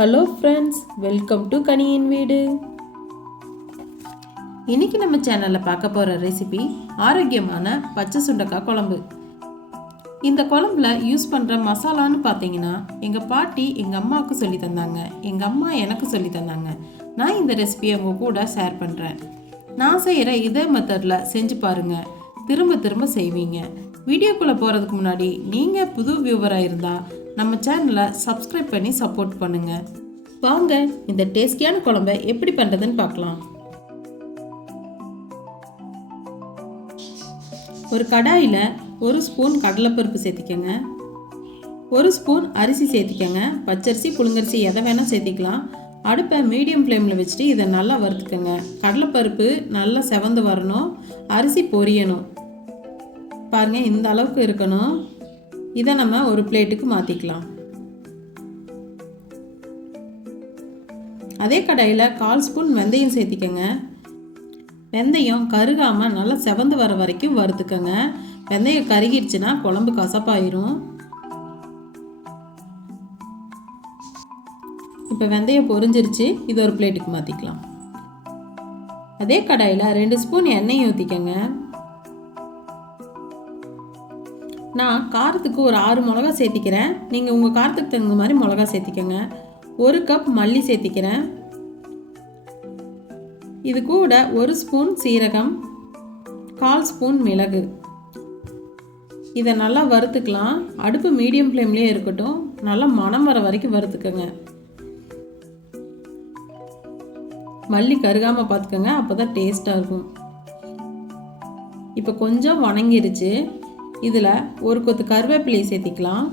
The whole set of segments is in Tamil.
ஹலோ ஃப்ரெண்ட்ஸ், வெல்கம் டு கனியின் வீடு. இன்னைக்கு நம்ம சேனலில் பார்க்க போகிற ரெசிபி ஆரோக்கியமான பச்சை சுண்டைக்காய் குழம்பு. இந்த குழம்புல யூஸ் பண்ணுற மசாலான்னு பார்த்தீங்கன்னா எங்கள் பாட்டி எங்கள் அம்மாவுக்கு சொல்லி தந்தாங்க, எங்கள் அம்மா எனக்கு சொல்லி தந்தாங்க. நான் இந்த ரெசிபியை உங்கள் கூட ஷேர் பண்ணுறேன். நான் செய்கிற இதே மெத்தடில் செஞ்சு பாருங்கள், திரும்ப திரும்ப செய்வீங்க. வீடியோக்குள்ளே போகிறதுக்கு முன்னாடி நீங்கள் புது வியூவராக இருந்தால் நம்ம சேனலை சப்ஸ்கிரைப் பண்ணி சப்போர்ட் பண்ணுங்கள். வாங்க இந்த டேஸ்டியான குழம்பை எப்படி பண்ணுறதுன்னு பார்க்கலாம். ஒரு கடாயில் 1 ஸ்பூன் கடலைப்பருப்பு சேர்த்திக்கங்க, 1 ஸ்பூன் அரிசி சேர்த்திக்கங்க. பச்சரிசி புழுங்கரிசி எதை வேணால் சேர்த்திக்கலாம். அடுப்பை மீடியம் ஃப்ளேமில் வச்சுட்டு இதை நல்லா வறுத்துக்கங்க. கடலைப்பருப்பு நல்லா செவந்து வரணும், அரிசி பொரியணும். பாருங்கள், இந்த அளவுக்கு இருக்கணும். இதை நம்ம ஒரு பிளேட்டுக்கு மாற்றிக்கலாம். அதே கடாயில் 1/4 ஸ்பூன் வெந்தயம் சேர்த்திக்கங்க. வெந்தயம் கருகாமல் நல்லா செவந்து வர வரைக்கும் வறுத்துக்கங்க. வெந்தயம் கருகிடுச்சுன்னா குழம்பு கசப்பாயிரும். இப்போ வெந்தயம் பொரிஞ்சிருச்சு, இது ஒரு பிளேட்டுக்கு மாற்றிக்கலாம். அதே கடாயில் 2 ஸ்பூன் எண்ணெய் ஊற்றிக்கங்க. நான் காரத்துக்கு ஒரு 6 மிளகா சேர்த்திக்கிறேன். நீங்கள் உங்கள் காரத்துக்கு தகுந்த மாதிரி மிளகா சேர்த்திக்கங்க. 1 கப் மல்லி சேர்த்திக்கிறேன். இது கூட 1 ஸ்பூன் சீரகம், 1/4 ஸ்பூன் மிளகு. இதை நல்லா வறுத்துக்கலாம். அடுப்பு மீடியம் ஃப்ளேம்லேயே இருக்கட்டும். நல்லா மணம் வர வரைக்கும் வறுத்துக்கங்க. மல்லி கருகாமல் பார்த்துக்கோங்க, அப்போ தான் டேஸ்ட்டாக இருக்கும். இப்போ கொஞ்சம் வணங்கிருச்சு. இதில் ஒரு கொத்து கருவேப்பிலையை சேர்த்திக்கலாம்.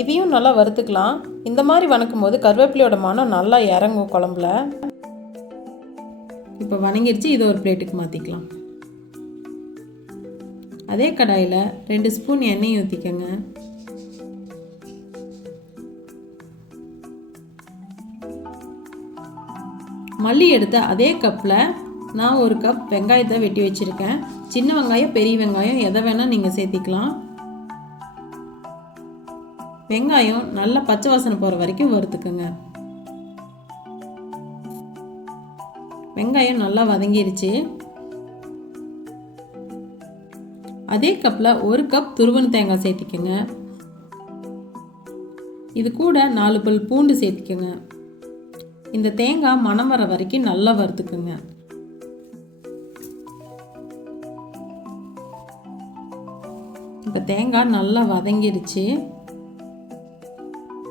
இதையும் நல்லா வறுத்துக்கலாம். இந்த மாதிரி வணக்கும் போது கருவேப்பிலையோட மனம் நல்லா இறங்கும் குழம்புல. இப்போ வணங்கிருச்சு, இதை ஒரு பிளேட்டுக்கு மாற்றிக்கலாம். அதே கடாயில் 2 ஸ்பூன் எண்ணெய் ஊற்றிக்கங்க. மல்லி எடுத்த அதே கப்பில் நான் 1 கப் வெங்காயத்தை வெட்டி வச்சுருக்கேன். சின்ன வெங்காயம் பெரிய வெங்காயம் எதை வேணால் நீங்கள் சேர்த்திக்கலாம். வெங்காயம் நல்லா பச்சை வாசனை போகிற வரைக்கும் வறுத்துக்குங்க. வெங்காயம் நல்லா வதங்கிருச்சு. அதே கப்பில் 1 கப் துருவன தேங்காய் சேர்த்திக்கங்க. இது கூட 4 பல் பூண்டு சேர்த்திக்கங்க. இந்த தேங்காய் மணம் வர வரைக்கும் நல்லா வறுத்துக்குங்க. இப்போ தேங்காய் நல்லா வதங்கிருச்சு.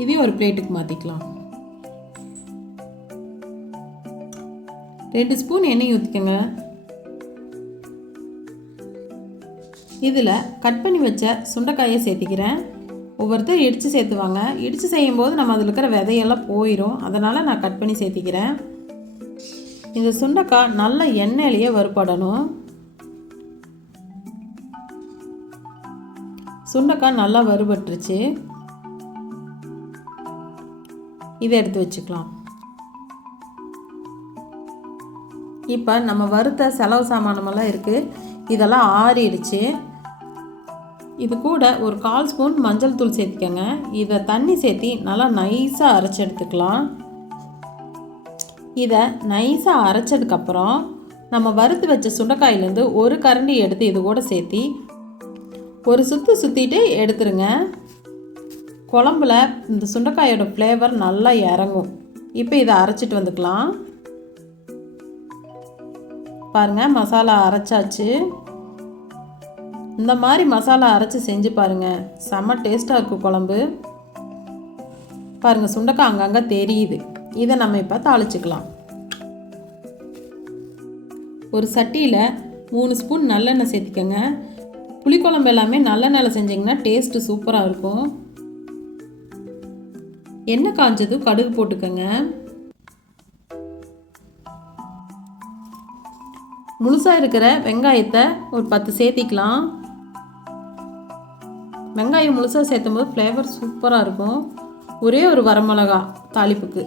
இதையும் ஒரு பிளேட்டுக்கு மாற்றிக்கலாம். 2 ஸ்பூன் எண்ணெய் ஊற்றிக்கங்க. இதில் கட் பண்ணி வச்ச சுண்டைக்காயை சேர்த்திக்கிறேன். ஒவ்வொருத்தர் இடித்து சேர்த்துவாங்க. இடித்து செய்யும்போது நம்ம அதில் இருக்கிற விதையெல்லாம் போயிடும். அதனால் நான் கட் பண்ணி சேர்த்திக்கிறேன். இந்த சுண்டைக்காய் நல்ல எண்ணெயிலேயே வறுபடணும். சுண்டைக்காய் நல்லா வறுபட்டுருச்சு. இதை எடுத்து வச்சுக்கலாம். இப்போ நம்ம வறுத்த செலவு சாமானமெல்லாம் இருக்குது, இதெல்லாம் ஆறிடுச்சு. இது கூட ஒரு 1/4 ஸ்பூன் மஞ்சள் தூள் சேர்த்திக்கங்க. இதை தண்ணி சேர்த்தி நல்லா நைஸாக அரைச்சி எடுத்துக்கலாம். இதை நைஸாக அரைச்சதுக்கப்புறம் நம்ம வறுத்து வச்ச சுண்டைக்காயிலேருந்து 1 கரண்டி எடுத்து இது கூட சேர்த்தி ஒரு சுற்றிட்டு எடுத்துருங்க. குழம்புல இந்த சுண்டைக்காயோட ஃப்ளேவர் நல்லா இறங்கும். இப்போ இதை அரைச்சிட்டு வந்துக்கலாம். பாருங்கள், மசாலா அரைச்சாச்சு. இந்த மாதிரி மசாலா அரைச்சி செஞ்சு பாருங்கள், செம்ம டேஸ்ட்டாக இருக்கும் குழம்பு. பாருங்கள், சுண்டைக்காய் அங்கங்கே தெரியுது. இதை நம்ம இப்போ தாளிச்சுக்கலாம். ஒரு சட்டியில் 3 ஸ்பூன் நல்லெண்ணெய் சேர்த்திக்கங்க. புளிக்குழம்பு எல்லாமே நல்லெண்ணெயில் செஞ்சிங்கன்னா டேஸ்ட்டு சூப்பராக இருக்கும். எண்ணெய் காஞ்சதும் கடுகு போட்டுக்கங்க. முழுசாக இருக்கிற வெங்காயத்தை ஒரு 10 சேர்த்திக்கலாம். வெங்காயம் முழுசாக சேர்த்தும் போது ஃப்ளேவர் சூப்பராக இருக்கும். ஒரே ஒரு வரமிளகா தாளிப்புக்கு.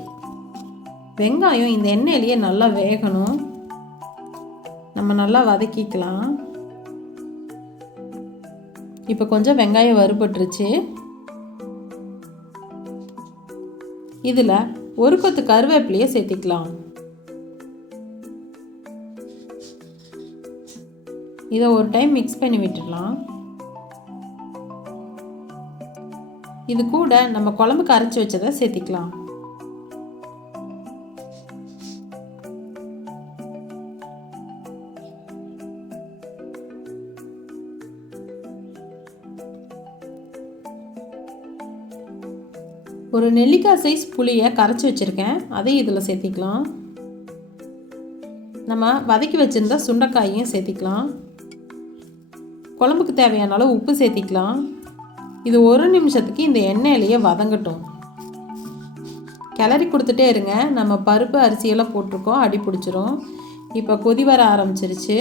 வெங்காயம் இந்த எண்ணெயிலேயே நல்லா வேகணும். நம்ம நல்லா வதக்கிக்கலாம். இப்போ கொஞ்சம் வெங்காயம் வறுபட்டுருச்சு. இதில் ஒரு கொத்து கருவேப்பிலையை சேர்த்திக்கலாம். இதை ஒரு டைம் மிக்ஸ் பண்ணி விட்டுடலாம். இது கூட நம்ம குழம்புக்கு அரைச்சி வச்சதை சேர்த்திக்கலாம். ஒரு நெல்லிக்காய் சைஸ் புளியை கரைச்சி வச்சுருக்கேன், அதையும் இதில் சேர்த்திக்கலாம். நம்ம வதக்கி வச்சுருந்த சுண்டைக்காயையும் சேர்த்திக்கலாம். குழம்புக்கு தேவையான அளவு உப்பு சேர்த்திக்கலாம். இது 1 நிமிஷத்துக்கு இந்த எண்ணெயிலேயே வதங்கட்டும். கிளறி கொடுத்துட்டே இருங்க. நம்ம பருப்பு அரிசியெல்லாம் போட்டிருக்கோம், அடி பிடிச்சிரும். இப்போ கொதி வர ஆரம்பிச்சிருச்சு.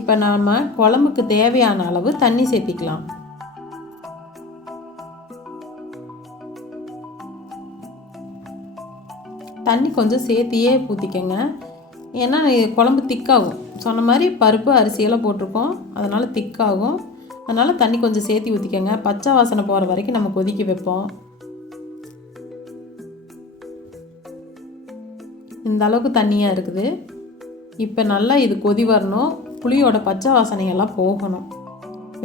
இப்போ நாம் குழம்புக்கு தேவையான அளவு தண்ணி சேர்த்திக்கலாம். தண்ணி கொஞ்சம் சேர்த்தியே ஊற்றிக்கங்க, ஏன்னா குழம்பு திக்காகும். சொன்ன மாதிரி பருப்பு அரிசியெல்லாம் போட்டிருக்கோம், அதனால் திக்காகும். அதனால் தண்ணி கொஞ்சம் சேர்த்தி ஊற்றிக்கங்க. பச்சை வாசனை போகிற வரைக்கும் நம்ம கொதிக்க வைப்போம். இந்த அளவுக்கு தண்ணியாக இருக்குது. இப்போ நல்லா இது கொதி வரணும். புளியோட பச்சை வாசனையெல்லாம் போகணும்,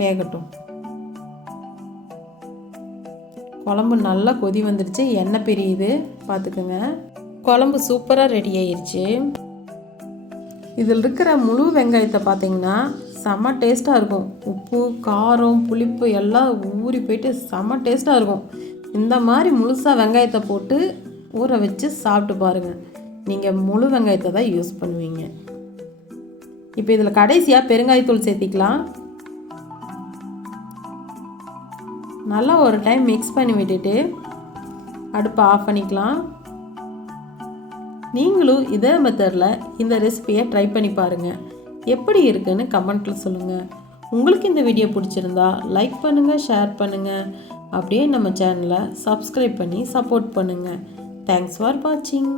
வேகட்டும். குழம்பு நல்லா கொதி வந்துடுச்சு, எண்ணெய் பிரியுது, பார்த்துக்குங்க. குழம்பு சூப்பராக ரெடி ஆயிடுச்சு. இதில் இருக்கிற முழு வெங்காயத்தை பார்த்திங்கன்னா செம்ம டேஸ்ட்டாக இருக்கும். உப்பு, காரம், புளிப்பு எல்லாம் ஊறி போயிட்டு செம்ம டேஸ்ட்டாக இருக்கும். இந்த மாதிரி முழுசாக வெங்காயத்தை போட்டு ஊற வச்சு சாப்பிட்டு பாருங்கள். நீங்கள் முழு வெங்காயத்தை தான் யூஸ் பண்ணுவீங்க. இப்போ இதில் கடைசியாக பெருங்காயத்தூள் சேர்த்திக்கலாம். நல்லா ஒரு டைம் மிக்ஸ் பண்ணி விட்டுட்டு அடுப்பை ஆஃப் பண்ணிக்கலாம். நீங்களும் இதே மெத்தடில் இந்த ரெசிபியை ட்ரை பண்ணி பாருங்கள். எப்படி இருக்குன்னு கமெண்ட்டில் சொல்லுங்கள். உங்களுக்கு இந்த வீடியோ பிடிச்சிருந்தா லைக் பண்ணுங்கள், ஷேர் பண்ணுங்கள். அப்படியே நம்ம சேனலை சப்ஸ்கிரைப் பண்ணி சப்போர்ட் பண்ணுங்கள். தேங்க்ஸ் ஃபார் வாட்சிங்.